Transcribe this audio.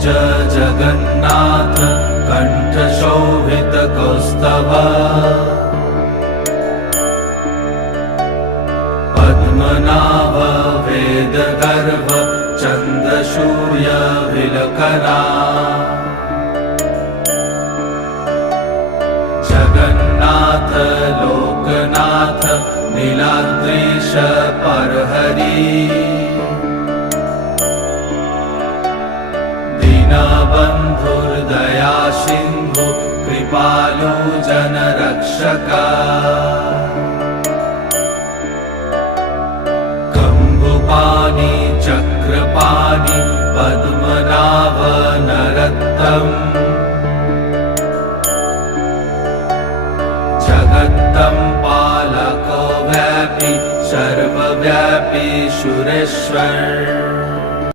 भुज जगन्नाथ कण्ठशोभितकौस्तभ पद्मनाभ वेदगर्भ चन्द्रसूर्यविलकना जगन्नाथ लोकनाथ नीलाद्रीश परहरि दीनबन्धुर्दया सिन्धु कृपालु जनरक्षका कम्बुपाणि चक्रपाणि पद्मनाभ नरत्तम् जगत्तं पालको व्यापी सर्वव्यापी सुरेश्वर